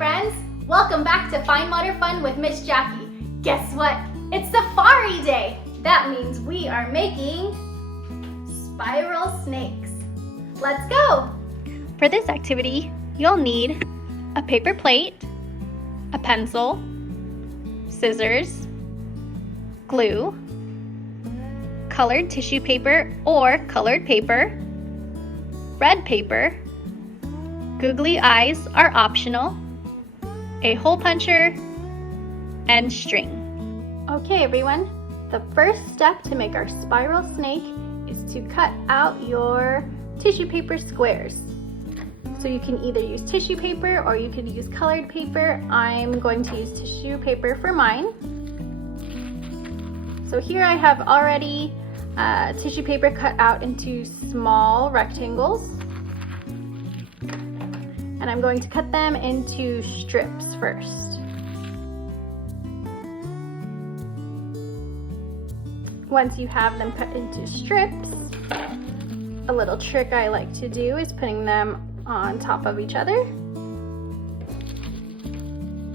friends! Welcome back to Fine Motor Fun with Miss Jacqui. Guess what? It's Safari Day! That means we are making spiral snakes. Let's go! For this activity, you'll need a paper plate, a pencil, scissors, glue, colored tissue paper or colored paper, red paper, googly eyes are optional, a hole puncher, and string. Okay everyone, the first step to make our spiral snake is to cut out your tissue paper squares. So you can either use tissue paper or you can use colored paper. I'm going to use tissue paper for mine. So here I have already tissue paper cut out into small rectangles. And I'm going to cut them into strips first. Once you have them cut into strips, a little trick I like to do is putting them on top of each other.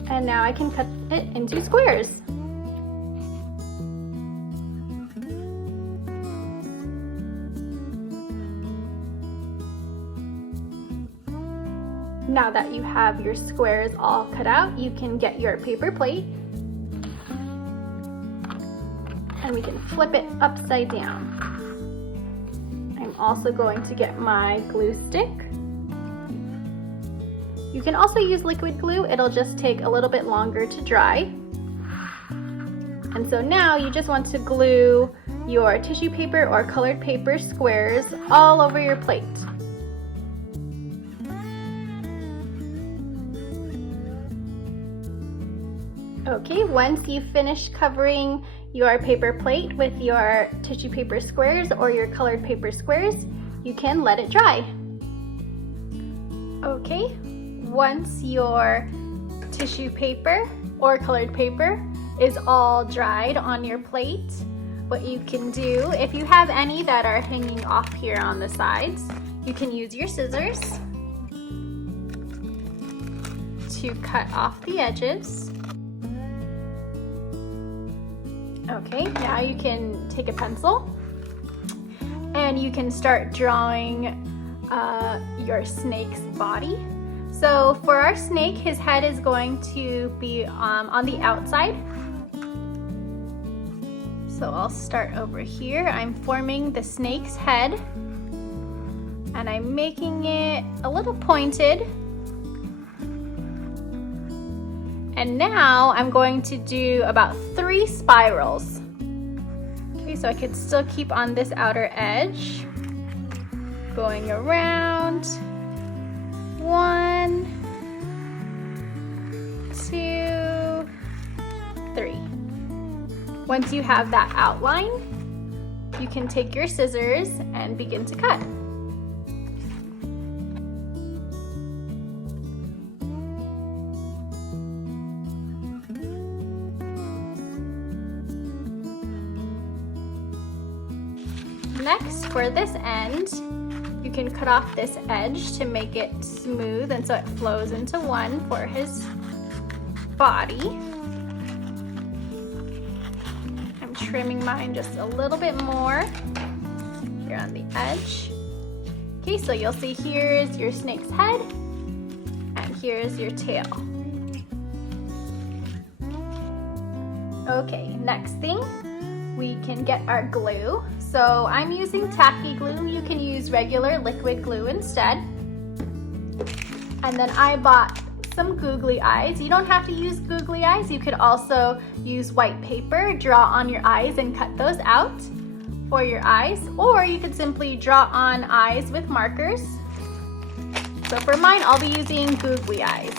And now I can cut it into squares. Now that you have your squares all cut out, you can get your paper plate and we can flip it upside down. I'm also going to get my glue stick. You can also use liquid glue, it'll just take a little bit longer to dry. And so now you just want to glue your tissue paper or colored paper squares all over your plate. Okay, once you finish covering your paper plate with your tissue paper squares or your colored paper squares, you can let it dry. Okay, once your tissue paper or colored paper is all dried on your plate, what you can do, if you have any that are hanging off here on the sides, you can use your scissors to cut off the edges. Okay, now you can take a pencil and you can start drawing your snake's body. So for our snake, his head is going to be on the outside. So I'll start over here. I'm forming the snake's head and I'm making it a little pointed. And now I'm going to do about 3 spirals. Okay, so I could still keep on this outer edge. Going around. 1, 2, 3. Once you have that outline, you can take your scissors and begin to cut. Next, for this end, you can cut off this edge to make it smooth and so it flows into one for his body. I'm trimming mine just a little bit more here on the edge. Okay, so you'll see here's your snake's head and here's your tail. Okay, next thing, we can get our glue. So I'm using tacky glue. You can use regular liquid glue instead. And then I bought some googly eyes. You don't have to use googly eyes. You could also use white paper, draw on your eyes and cut those out for your eyes. Or you could simply draw on eyes with markers. So for mine, I'll be using googly eyes.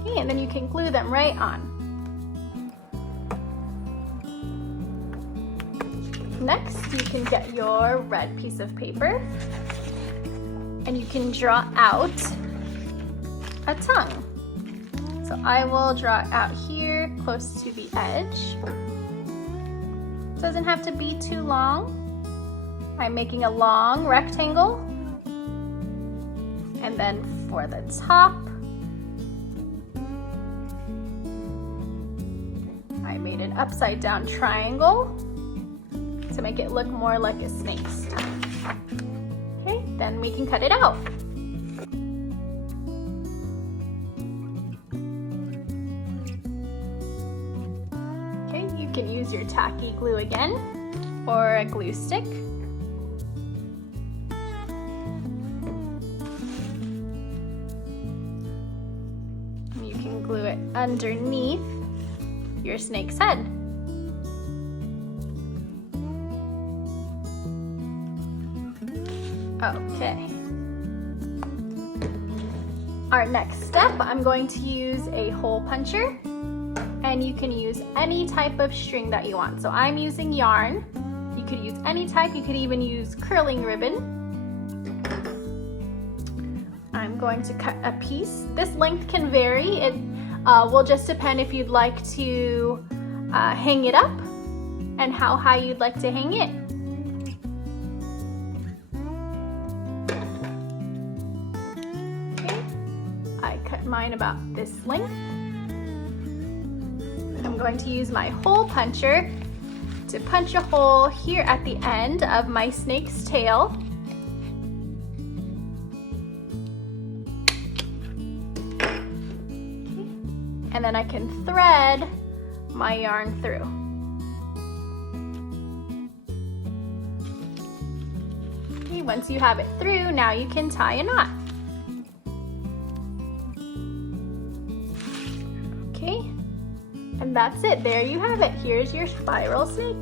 Okay, and then you can glue them right on. Next, you can get your red piece of paper and you can draw out a tongue. So I will draw out here close to the edge. Doesn't have to be too long. I'm making a long rectangle. And then for the top, made an upside down triangle to make it look more like a snake's tongue. Okay, then we can cut it out. Okay, you can use your tacky glue again or a glue stick. You can glue it underneath your snake's head. Okay. Our next step, I'm going to use a hole puncher, and you can use any type of string that you want. So I'm using yarn. You could use any type, you could even use curling ribbon. I'm going to cut a piece. This length can vary. It will just depend if you'd like to hang it up and how high you'd like to hang it. Mine about this length. I'm going to use my hole puncher to punch a hole here at the end of my snake's tail. Okay. And then I can thread my yarn through. Okay, once you have it through, now you can tie a knot. Okay, and that's it. There you have it. Here's your spiral snake.